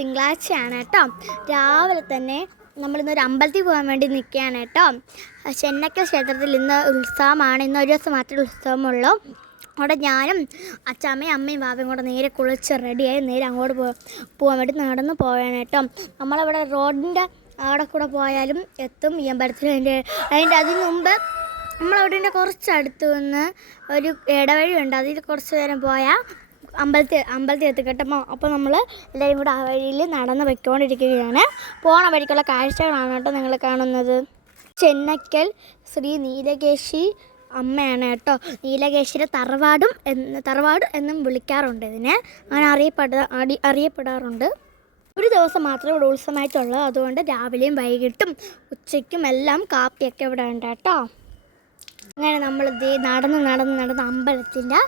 തിങ്കളാഴ്ചയാണ് കേട്ടോ. രാവിലെ തന്നെ നമ്മളിന്നൊരു അമ്പലത്തിൽ പോകാൻ വേണ്ടി നിൽക്കുകയാണ് കേട്ടോ. ചെന്നൈക്കൽ ക്ഷേത്രത്തിൽ ഇന്ന് ഉത്സവമാണ്. ഇന്നൊരു ദിവസം മാത്രമേ ഉത്സവമുള്ളൂ. അവിടെ ഞാനും അച്ഛമ്മയും അമ്മയും ബാബയും കൂടെ നേരെ കുളിച്ച് റെഡിയായി നേരെ അങ്ങോട്ട് പോകാൻ വേണ്ടി നടന്ന് പോവുകയാണ് കേട്ടോ. നമ്മളവിടെ റോഡിൻ്റെ അവിടെ കൂടെ പോയാലും എത്തും ഈ അമ്പലത്തിൽ. അതിന് മുമ്പ് നമ്മളവിടെ കുറച്ചടുത്ത് വന്ന് ഒരു ഇടവഴിയുണ്ട്, അതിൽ കുറച്ച് നേരം പോയാൽ അമ്പലത്തിൽ എത്തിക്കട്ടോ. അപ്പോൾ നമ്മൾ എല്ലാവരും കൂടെ ആ വഴിയിൽ നടന്ന് പൊയ്ക്കൊണ്ടിരിക്കുകയാണ്. പോണ വഴിക്കുള്ള കാഴ്ചകളാണ് കേട്ടോ നിങ്ങൾ കാണുന്നത്. ചെന്നൈക്കൽ ശ്രീ നീലകേശി അമ്മയാണ് കേട്ടോ. നീലകേശിയുടെ തറവാട് എന്നും വിളിക്കാറുണ്ട് ഇതിനെ, അങ്ങനെ അറിയപ്പെടാറുണ്ട്. ഒരു ദിവസം മാത്രമേ ഇവിടെ ഉത്സവമായിട്ടുള്ളൂ. അതുകൊണ്ട് രാവിലെയും വൈകിട്ടും ഉച്ചയ്ക്കും എല്ലാം കാപ്പിയൊക്കെ ഇവിടെ ഉണ്ട് കേട്ടോ. അങ്ങനെ നമ്മൾ നടന്ന് അമ്പലത്തിൻ്റെ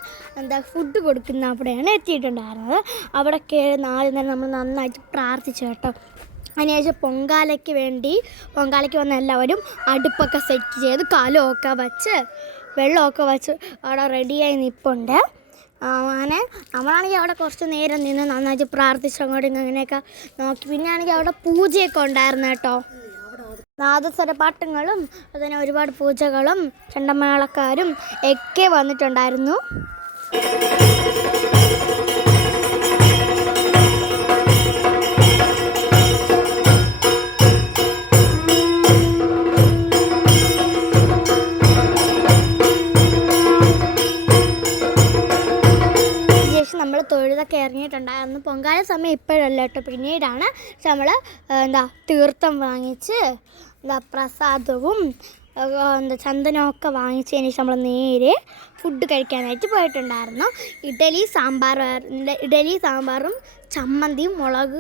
ഫുഡ് കൊടുക്കുന്ന അവിടെയാണ് എത്തിയിട്ടുണ്ടായിരുന്നത്. അവിടെ കയറി 4 നേരം നമ്മൾ നന്നായിട്ട് പ്രാർത്ഥിച്ചു കേട്ടോ. അതിനുശേഷം പൊങ്കാലയ്ക്ക് വന്ന എല്ലാവരും അടുപ്പൊക്കെ സെറ്റ് ചെയ്ത് കലമൊക്കെ വച്ച് വെള്ളമൊക്കെ വച്ച് അവിടെ റെഡിയായി നിൽപ്പുണ്ട്. അങ്ങനെ നമ്മളാണെങ്കിൽ അവിടെ കുറച്ച് നേരം നിന്ന് നന്നായിട്ട് പ്രാർത്ഥിച്ച് അങ്ങോട്ടും ഇങ്ങനെയൊക്കെ നോക്കി. പിന്നെ ആണെങ്കിൽ അവിടെ പൂജയൊക്കെ ഉണ്ടായിരുന്നു കേട്ടോ. നാദസ്വരപ്പാട്ടുകളും അതിന് ഒരുപാട് പൂജകളും ചെണ്ടമേളക്കാരും ഒക്കെ വന്നിട്ടുണ്ടായിരുന്നു. നമ്മൾ തൊഴുതൊക്കെ ഇറങ്ങിയിട്ടുണ്ടായിരുന്നു. പൊങ്കാല സമയം ഇപ്പോഴല്ല കേട്ടോ, പിന്നീടാണ്. പക്ഷെ നമ്മൾ തീർത്ഥം വാങ്ങിച്ച് പ്രസാദവും ചന്ദനമൊക്കെ വാങ്ങിച്ചതിന് ശേഷം നമ്മൾ നേരെ ഫുഡ് കഴിക്കാനായിട്ട് പോയിട്ടുണ്ടായിരുന്നു. ഇഡലി സാമ്പാറും ചമ്മന്തിയും മുളക്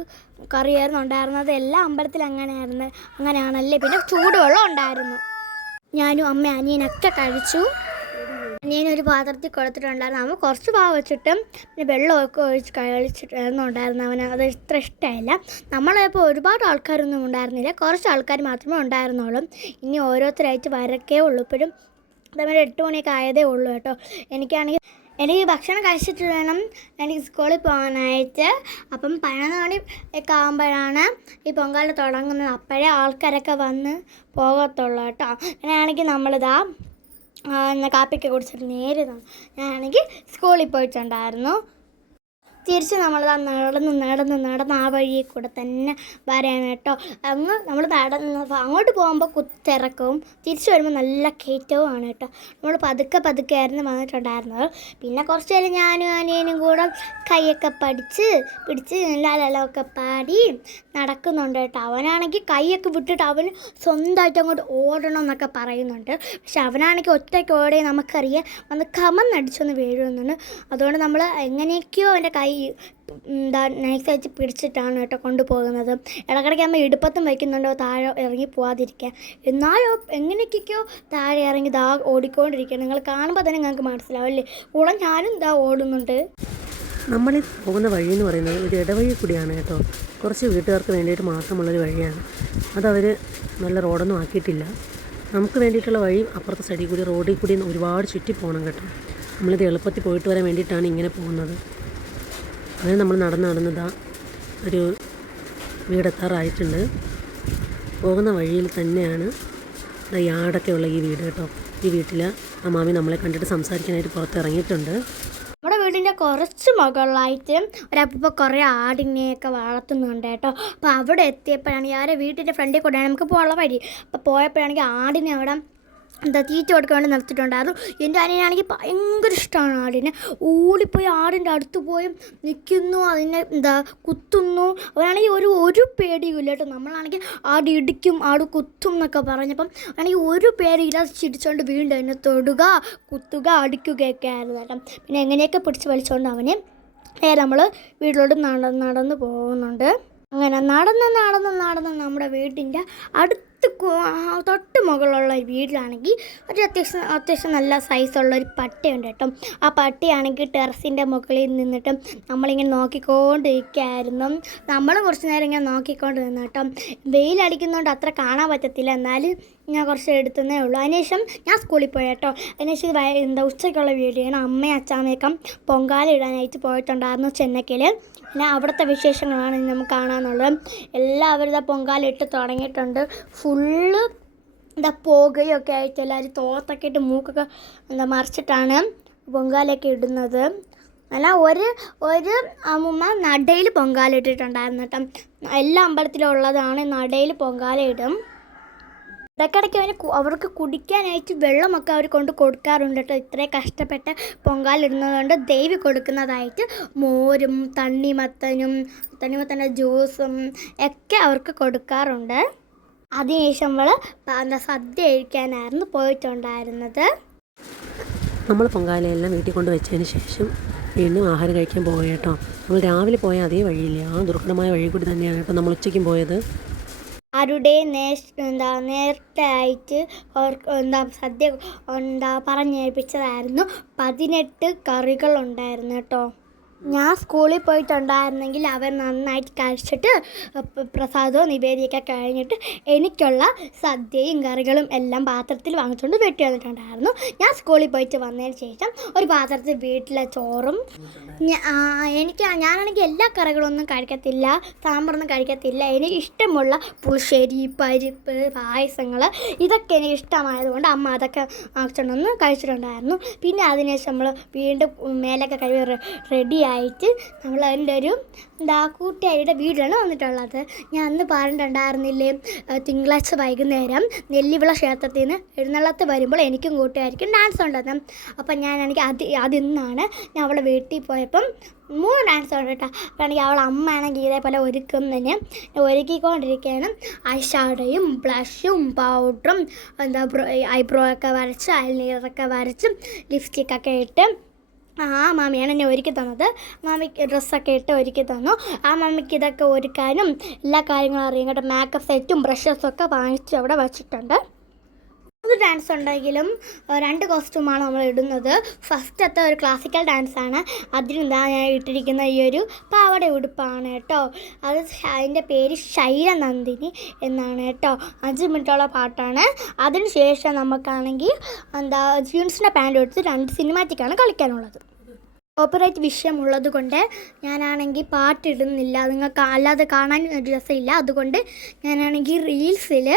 കറിയായിരുന്നു ഉണ്ടായിരുന്നത്. എല്ലാ അമ്പലത്തിലും അങ്ങനെയാണല്ലേ. പിന്നെ ചൂടുവെള്ളം ഉണ്ടായിരുന്നു. ഞാനും അമ്മ അനിയനൊക്കെ കഴിച്ചു. അനിയനൊരു പാത്രത്തിൽ കൊടുത്തിട്ടുണ്ടായിരുന്നു. അവൻ കുറച്ച് പാവ വെച്ചിട്ടും പിന്നെ വെള്ളമൊക്കെ ഒഴിച്ച് കഴിച്ചിട്ടായിരുന്നു ഉണ്ടായിരുന്നു. അവന് അത് ഇത്ര ഇഷ്ടമായില്ല. നമ്മളപ്പോൾ ഒരുപാട് ആൾക്കാരൊന്നും ഉണ്ടായിരുന്നില്ല, കുറച്ച് ആൾക്കാർ മാത്രമേ ഉണ്ടായിരുന്നുള്ളൂ. ഇനി ഓരോരുത്തരായിട്ട് വരക്കേ ഉള്ളൂ. ഇപ്പോഴും അതേപോലെ 8 മണിയൊക്കെ ആയതേ ഉള്ളൂ കേട്ടോ. എനിക്ക് ഭക്ഷണം കഴിച്ചിട്ട് വേണം എനിക്ക് സ്കൂളിൽ പോകാനായിട്ട്. അപ്പം 11 മണി ഒക്കെ ആകുമ്പോഴാണ് ഈ പൊങ്കാല തുടങ്ങുന്നത്. അപ്പോഴേ ആൾക്കാരൊക്കെ വന്ന് പോകത്തുള്ളൂ കേട്ടോ. അങ്ങനെയാണെങ്കിൽ നമ്മളിതാ കാപ്പിയൊക്കെ കുടിച്ചിട്ട് നേരെ ഞാനാണെങ്കിൽ സ്കൂളിൽ പോയിട്ടുണ്ടായിരുന്നു. തിരിച്ച് നമ്മളിതാ നടന്ന് ആ വഴിയിൽ കൂടെ തന്നെ വരാണ് കേട്ടോ. നമ്മൾ അങ്ങോട്ട് പോകുമ്പോൾ കുത്തിറക്കവും തിരിച്ച് വരുമ്പോൾ നല്ല കയറ്റവുമാണ് കേട്ടോ. നമ്മൾ പതുക്കെ ആയിരുന്നു വന്നിട്ടുണ്ടായിരുന്നത്. പിന്നെ കുറച്ച് നേരം ഞാനും അനിയനും കൂടെ കൈയൊക്കെ പിടിച്ച് ലാലൊക്കെ പാടി നടക്കുന്നുണ്ട് കേട്ടോ. അവനാണെങ്കിൽ കൈയൊക്കെ വിട്ടിട്ട് അവന് സ്വന്തമായിട്ട് അങ്ങോട്ട് ഓടണം എന്നൊക്കെ പറയുന്നുണ്ട്. പക്ഷെ അവനാണെങ്കിൽ ഒറ്റയ്ക്ക് ഓടി നമുക്കറിയാം വന്ന് കമന്നടിച്ചൊന്ന് വീഴുന്നുണ്ട്. അതുകൊണ്ട് നമ്മൾ എങ്ങനെയൊക്കെയോ അവൻ്റെ കൈ നൈസായിട്ട് പിടിച്ചിട്ടാണ് കേട്ടോ കൊണ്ടുപോകുന്നത്. ഇടയ്ക്കിടയ്ക്ക് നമ്മൾ ഇടുപ്പത്തും വയ്ക്കുന്നുണ്ടോ താഴെ ഇറങ്ങി പോകാതിരിക്കാൻ. എന്നാലോ എങ്ങനെയൊക്കെയോ താഴെ ഇറങ്ങി ഓടിക്കൊണ്ടിരിക്കുക. നിങ്ങൾ കാണുമ്പോൾ തന്നെ നിങ്ങൾക്ക് മനസ്സിലാവില്ലേ. കൂടെ ഞാനും ഓടുന്നുണ്ട്. നമ്മളീ പോകുന്ന വഴി എന്ന് പറയുന്നത് ഒരു ഇടവഴി കൂടിയാണ് കേട്ടോ. കുറച്ച് വീട്ടുകാർക്ക് വേണ്ടിയിട്ട് മാത്രമുള്ളൊരു വഴിയാണ്. അതവർ നല്ല റോഡൊന്നും ആക്കിയിട്ടില്ല. നമുക്ക് വേണ്ടിയിട്ടുള്ള വഴി അപ്പുറത്തെ സൈഡിൽ കൂടി റോഡിൽ കൂടി ഒരുപാട് ചുറ്റി പോകണം കേട്ടോ. നമ്മളിത് എളുപ്പത്തിൽ പോയിട്ട് വരാൻ വേണ്ടിയിട്ടാണ് ഇങ്ങനെ പോകുന്നത്. അങ്ങനെ നമ്മൾ നടന്നതാ ഒരു വീടെത്താറായിട്ടുണ്ട്. പോകുന്ന വഴിയിൽ തന്നെയാണ് യാർഡൊക്കെ ഉള്ള ഈ വീട് കേട്ടോ. ഈ വീട്ടിൽ മാമി നമ്മളെ കണ്ടിട്ട് സംസാരിക്കാനായിട്ട് പുറത്തിറങ്ങിയിട്ടുണ്ട്. നമ്മുടെ വീടിൻ്റെ കുറച്ച് മുകളിലായിട്ട് ഒരപ്പോൾ കുറേ ആടിനെയൊക്കെ വളർത്തുന്നുണ്ട് കേട്ടോ. അപ്പോൾ അവിടെ എത്തിയപ്പോഴാണെങ്കിൽ വീട്ടിൻ്റെ ഫ്രണ്ടിൽ കൂടെയാണ് നമുക്ക് പോകാനുള്ള വഴി. അപ്പോൾ പോയപ്പോഴാണെങ്കിൽ ആടിനെ അവിടെ തീറ്റ കൊടുക്കാൻ വേണ്ടി നിർത്തിയിട്ടുണ്ടായിരുന്നു. എൻ്റെ അനിയനാണെങ്കിൽ ഭയങ്കര ഇഷ്ടമാണ് ആടിനെ. ഓടിപ്പോയി ആടിൻ്റെ അടുത്ത് പോയി നിൽക്കുന്നു, അതിനെ കുത്തുന്നു. അവനാണെങ്കിൽ ഒരു പേടിയില്ല കേട്ടോ. നമ്മളാണെങ്കിൽ ആട് ഇടിക്കും ആട് കുത്തും എന്നൊക്കെ പറഞ്ഞപ്പം ആണെങ്കിൽ ഒരു പേടിയില്ല. ചിരിച്ചുകൊണ്ട് വീണ്ടും അതിനെ തൊടുക കുത്തുക അടിക്കുകയൊക്കെ ആയിരുന്നു കേട്ടോ. പിന്നെ എങ്ങനെയൊക്കെ പിടിച്ച് വലിച്ചുകൊണ്ട് അവനെ നേരെ നമ്മൾ വീട്ടിലോട്ട് നടന്ന് പോകുന്നുണ്ട്. അങ്ങനെ നടന്ന് നമ്മുടെ വീടിൻ്റെ തൊട്ട് മുകളിലുള്ള വീട്ടിലാണെങ്കിൽ അത്യാവശ്യം നല്ല സൈസുള്ളൊരു പട്ടിയുണ്ട് കേട്ടോ. ആ പട്ടിയാണെങ്കിൽ ടെറസിൻ്റെ മുകളിൽ നിന്നിട്ട് നമ്മളിങ്ങനെ നോക്കിക്കൊണ്ടിരിക്കുകയായിരുന്നു. നമ്മളും കുറച്ച് നേരം ഇങ്ങനെ നോക്കിക്കൊണ്ട് നിന്നു കേട്ടോ. വെയിലടിക്കുന്നതുകൊണ്ട് അത്ര കാണാൻ പറ്റത്തില്ല, എന്നാലും ഞാൻ കുറച്ച് എടുത്തതേ ഉള്ളൂ. അതിനുശേഷം ഞാൻ സ്കൂളിൽ പോയി കേട്ടോ. അതിനുശേഷം ഉച്ചയ്ക്കുള്ള വീഡിയോയാണ്. അമ്മയും അച്ചാമ്മയൊക്കെ പൊങ്കാല ഇടാനായിട്ട് പോയിട്ടുണ്ടായിരുന്നു ചെന്നൈക്കൽ. പിന്നെ അവിടുത്തെ വിശേഷങ്ങളാണ് ഇന്ന് നമുക്ക് കാണാനുള്ളത്. എല്ലാവരും ഇതാ പൊങ്കാല ഇട്ട് തുടങ്ങിയിട്ടുണ്ട്. ഫുള്ള് എന്താ പുകയൊക്കെ ആയിട്ട് എല്ലാവരും തോർത്തൊക്കെ ഇട്ട് മൂക്കൊക്കെ മറിച്ചിട്ടാണ് പൊങ്കാലയൊക്കെ ഇടുന്നത്. അല്ല ഒരു അമ്മൂമ്മ നടയിൽ പൊങ്കാല ഇട്ടിട്ടുണ്ടായിരുന്നു കേട്ടോ. എല്ലാ അമ്പലത്തിലും ഉള്ളതാണ്, നടയിൽ പൊങ്കാല ഇടും. ഇടയ്ക്കിടയ്ക്ക് അവർക്ക് കുടിക്കാനായിട്ട് വെള്ളമൊക്കെ അവർ കൊണ്ട് കൊടുക്കാറുണ്ട് കേട്ടോ. ഇത്രയും കഷ്ടപ്പെട്ട് പൊങ്കാല ഇടുന്നതുകൊണ്ട് ദേവി കൊടുക്കുന്നതായിട്ട് മോരും തണ്ണിമത്തൻ്റെ ജ്യൂസും ഒക്കെ അവർക്ക് കൊടുക്കാറുണ്ട്. അതിനുശേഷം സദ്യ കഴിക്കാനായിരുന്നു പോയിട്ടുണ്ടായിരുന്നത്. നമ്മൾ പൊങ്കാലയെല്ലാം വീട്ടിൽ കൊണ്ട് വെച്ചതിന് ശേഷം വീണ്ടും ആഹാരം കഴിക്കാൻ പോവുക കേട്ടോ. നമ്മൾ രാവിലെ പോയ അതേ വഴിയില്ല, ആ ദുർഘടമായ വഴി കൂടി തന്നെയാണ് കേട്ടോ നമ്മൾ ഉച്ചയ്ക്കും പോയത്. ആരുടെ നേരത്തെ ആയിട്ട് സദ്യ പറഞ്ഞേൽപ്പിച്ചതായിരുന്നു. 18 കറികളുണ്ടായിരുന്നു കേട്ടോ. ഞാൻ സ്കൂളിൽ പോയിട്ടുണ്ടായിരുന്നെങ്കിൽ അവർ നന്നായിട്ട് കഴിച്ചിട്ട് പ്രസാദവും നിവേദ്യമൊക്കെ കഴിഞ്ഞിട്ട് എനിക്കുള്ള സദ്യയും കറികളും എല്ലാം പാത്രത്തിൽ വാങ്ങിച്ചുകൊണ്ട് വീട്ടിൽ വന്നിട്ടുണ്ടായിരുന്നു. ഞാൻ സ്കൂളിൽ പോയിട്ട് വന്നതിന് ശേഷം ഒരു പാത്രത്തിൽ വീട്ടിലെ ചോറും ഞാനാണെങ്കിൽ എല്ലാ കറികളൊന്നും കഴിക്കത്തില്ല, സാമ്പാറൊന്നും കഴിക്കത്തില്ല. എനിക്ക് ഇഷ്ടമുള്ള പുളിശ്ശേരി, പരിപ്പ്, പായസങ്ങൾ ഇതൊക്കെ എനിക്ക് ഇഷ്ടമായതുകൊണ്ട് അമ്മ അതൊക്കെ വാങ്ങിച്ചുകൊണ്ടൊന്ന് കഴിച്ചിട്ടുണ്ടായിരുന്നു. പിന്നെ അതിനുശേഷം നമ്മൾ വീണ്ടും മേലൊക്കെ കഴിവ് റെഡി ആയിട്ട് നമ്മൾ എൻ്റെ ഒരു കൂട്ടുകാരിയുടെ വീട്ടിലാണ് വന്നിട്ടുള്ളത്. ഞാൻ അന്ന് പറഞ്ഞിട്ടുണ്ടായിരുന്നില്ലേ, തിങ്കളാഴ്ച വൈകുന്നേരം നെല്ലിവിള ക്ഷേത്രത്തിൽ നിന്ന് എഴുന്നള്ളത്ത് വരുമ്പോൾ എനിക്കും കൂട്ടുകാരിക്കും ഡാൻസ് ഉണ്ടായിരുന്നു. അപ്പം ഞാനാണെങ്കിൽ അതിന്നാണ് ഞാൻ അവളെ വീട്ടിൽ പോയപ്പം 3 ഡാൻസ് ഉണ്ട് കേട്ടോ. അപ്പോഴാണെങ്കിൽ അവളെ അമ്മയാണെങ്കിൽ ഇതേപോലെ ഒരുക്കിക്കൊണ്ടിരിക്കുകയാണ്. ഐഷാഡോയും ബ്ലഷും പൗഡറും ഐബ്രോ ഒക്കെ വരച്ച് ഐലൈനറൊക്കെ വരച്ചും ലിപ്സ്റ്റിക്കൊക്കെ ഇട്ട് ആ മാമിയാണ് എന്നെ ഒരുക്കി തന്നത്. മാമിക്ക് ഡ്രസ്സൊക്കെ ഇട്ട് ഒരുക്കി തന്നു. ആ മാമിക്ക് ഇതൊക്കെ ഒരുക്കാനും എല്ലാ കാര്യങ്ങളും അറിയാം കേട്ടോ. മേക്കപ്പ് സെറ്റും ബ്രഷസൊക്കെ വാങ്ങിച്ച് അവിടെ വച്ചിട്ടുണ്ട്. 3 ഡാൻസ് ഉണ്ടെങ്കിലും 2 കോസ്റ്റ്യൂമാണ് നമ്മൾ ഇടുന്നത്. ഫസ്റ്റത്തെ ഒരു ക്ലാസിക്കൽ ഡാൻസാണ്. അതിനെന്താ ഞാൻ ഇട്ടിരിക്കുന്ന ഈ ഒരു പാവാട ഉടുപ്പാണ് കേട്ടോ. അതിൻ്റെ പേര് ശൈലനന്ദിനി എന്നാണ് കേട്ടോ. 5 മിനിറ്റോളം പാട്ടാണ്. അതിന് ശേഷം നമുക്കാണെങ്കിൽ ജീൻസിൻ്റെ പാൻറ് എടുത്ത് 2 സിനിമാറ്റിക്കാണ് കളിക്കാനുള്ളത്. കോപ്പിറൈറ്റ് വിഷയമുള്ളത് കൊണ്ട് ഞാനാണെങ്കിൽ പാട്ടിടുന്നില്ല, നിങ്ങൾക്ക് അല്ലാതെ കാണാൻ രസമില്ല. അതുകൊണ്ട് ഞാനാണെങ്കിൽ റീൽസിൽ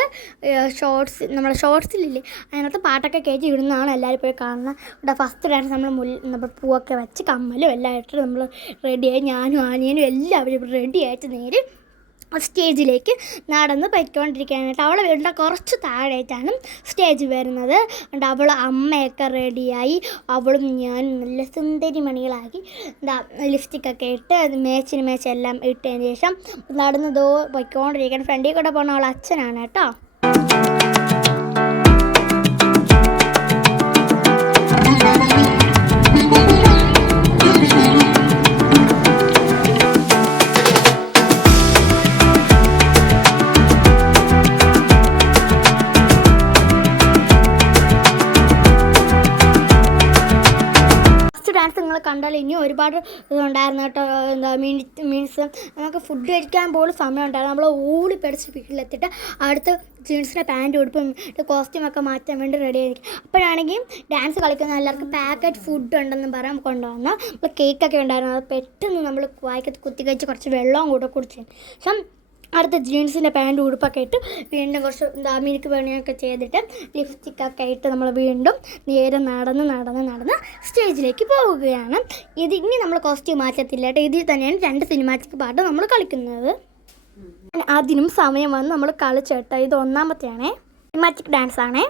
നമ്മളെ ഷോർട്സിലില്ലേ അതിനകത്ത് പാട്ടൊക്കെ കയറ്റി ഇടുന്നതാണ് എല്ലാവരും പോയി കാണുന്നത്. ഇവിടെ ഫസ്റ്റ് ഡാൻസ് നമ്മൾ പൂവൊക്കെ വെച്ച് കമ്മലും എല്ലാം ഇട്ട് നമ്മൾ റെഡിയായി, ഞാനും ആനിയനും എല്ലാവരും റെഡിയായിട്ട് നേരെ സ്റ്റേജിലേക്ക് നടന്ന് പോയിക്കൊണ്ടിരിക്കാനായിട്ട്. അവളെ വീടിൻ്റെ കുറച്ച് താഴെയായിട്ടാണ് സ്റ്റേജ് വരുന്നത്. അവൾ അമ്മയൊക്കെ റെഡിയായി, അവളും ഞാനും നല്ല സുന്ദരി മണികളാക്കി ലിപ്സ്റ്റിക്കൊക്കെ ഇട്ട് മേച്ചെല്ലാം ഇട്ടതിന് ശേഷം നടന്നതോ പോയിക്കൊണ്ടിരിക്കാൻ. ഫ്രണ്ടിൽ കൂടെ പോകുന്ന അവൾ അച്ഛനാണ് കേട്ടോ. ഡാൻസ് നിങ്ങൾ കണ്ടാൽ ഇനി ഒരുപാട് ഇതുണ്ടായിരുന്നു കേട്ടോ. മീൻസ് നമുക്ക് ഫുഡ് കഴിക്കാൻ പോലും സമയം ഉണ്ടായിരുന്നു. നമ്മൾ ഓടി പഠിച്ച് വീട്ടിലെത്തിയിട്ട് അടുത്ത് ജീൻസിൻ്റെ പാൻറ് ഉടുപ്പും കോസ്റ്റ്യൂമൊക്കെ മാറ്റാൻ വേണ്ടി റെഡി ആയിരിക്കും. അപ്പോഴാണെങ്കിൽ ഡാൻസ് കളിക്കുന്ന എല്ലാവർക്കും പാക്കറ്റ് ഫുഡ് ഉണ്ടെന്ന് പറയാൻ കൊണ്ടുവന്നു. നമ്മൾ കേക്കൊക്കെ ഉണ്ടായിരുന്നു. അത് പെട്ടെന്ന് നമ്മൾ വായിക്കത്ത് കുത്തി കഴിച്ച് കുറച്ച് വെള്ളവും കൂടെ കുടിച്ചു ശേഷം അടുത്ത ജീൻസിൻ്റെ പാൻറ് ഉടുപ്പൊക്കെ ഇട്ട് വീണ്ടും കുറച്ച് മിനുക്ക് പണിയൊക്കെ ചെയ്തിട്ട് ലിപ്സ്റ്റിക്കൊക്കെ ഇട്ട് നമ്മൾ വീണ്ടും നേരെ നടന്ന് സ്റ്റേജിലേക്ക് പോവുകയാണ്. ഇനി നമ്മൾ കോസ്റ്റ്യൂം മാറ്റത്തില്ല കേട്ടോ. ഇതിൽ തന്നെയാണ് 2 സിനിമാറ്റിക് പാട്ട് നമ്മൾ കളിക്കുന്നത്. അതിനും സമയം വന്ന് നമ്മൾ കളിച്ചേട്ടോ. ഇത് 1ാമത്തെയാണേ, സിനിമാറ്റിക് ഡാൻസ് ആണേ.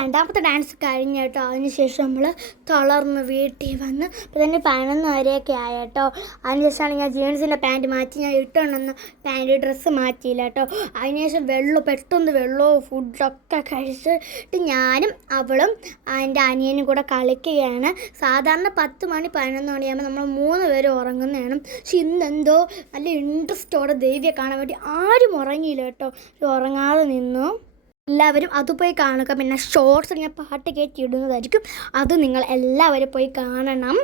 രണ്ടാമത്തെ ഡാൻസ് കഴിഞ്ഞ് കേട്ടോ. അതിനുശേഷം നമ്മൾ തളർന്ന് വീട്ടിൽ വന്ന് ഇപ്പോൾ തന്നെ 11 വരെയൊക്കെ ആയി കേട്ടോ. അതിനുശേഷമാണ് ഞാൻ ജീൻസിൻ്റെ പാൻറ് മാറ്റി, ഞാൻ ഇട്ടുകൊണ്ടെന്ന് ഡ്രസ്സ് മാറ്റിയില്ല കേട്ടോ. അതിനുശേഷം പെട്ടെന്ന് വെള്ളവും ഫുഡൊക്കെ കഴിച്ചിട്ട് ഞാനും അവളും എൻ്റെ അനിയനും കൂടെ കളിക്കുകയാണ്. സാധാരണ 10 മണി 11 മണിയാകുമ്പോൾ നമ്മൾ 3 പേരും ഉറങ്ങുന്നതാണ്. പക്ഷെ ഇന്നെന്തോ നല്ല ഇൻട്രസ്റ്റോടെ ദേവിയെ കാണാൻ വേണ്ടി ആരും ഉറങ്ങിയില്ല കേട്ടോ. ഉറങ്ങാതെ നിന്നു. എല്ലാവരും അത് പോയി കാണുക. പിന്നെ ഷോർട്സ് ഞാൻ പാട്ട് കയറ്റി ഇടുന്നതായിരിക്കും, അത് നിങ്ങൾ എല്ലാവരും പോയി കാണണം.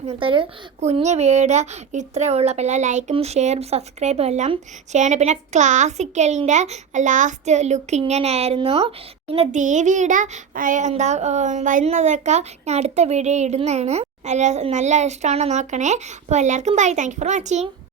ഇങ്ങനത്തെ ഒരു കുഞ്ഞ് വീട് ഇത്രയേ ഉള്ളൂ. അപ്പോൾ എല്ലാം ലൈക്കും ഷെയറും സബ്സ്ക്രൈബും എല്ലാം ചെയ്യണം. പിന്നെ ക്ലാസിക്കലിൻ്റെ ലാസ്റ്റ് ലുക്ക് ഇങ്ങനെയായിരുന്നു. പിന്നെ ദേവിയുടെ വരുന്നതൊക്കെ ഞാൻ അടുത്ത വീഡിയോ ഇടുന്നതാണ്. നല്ല ഇഷ്ടമാണോ നോക്കണേ. അപ്പോൾ എല്ലാവർക്കും bye. Thank you for watching.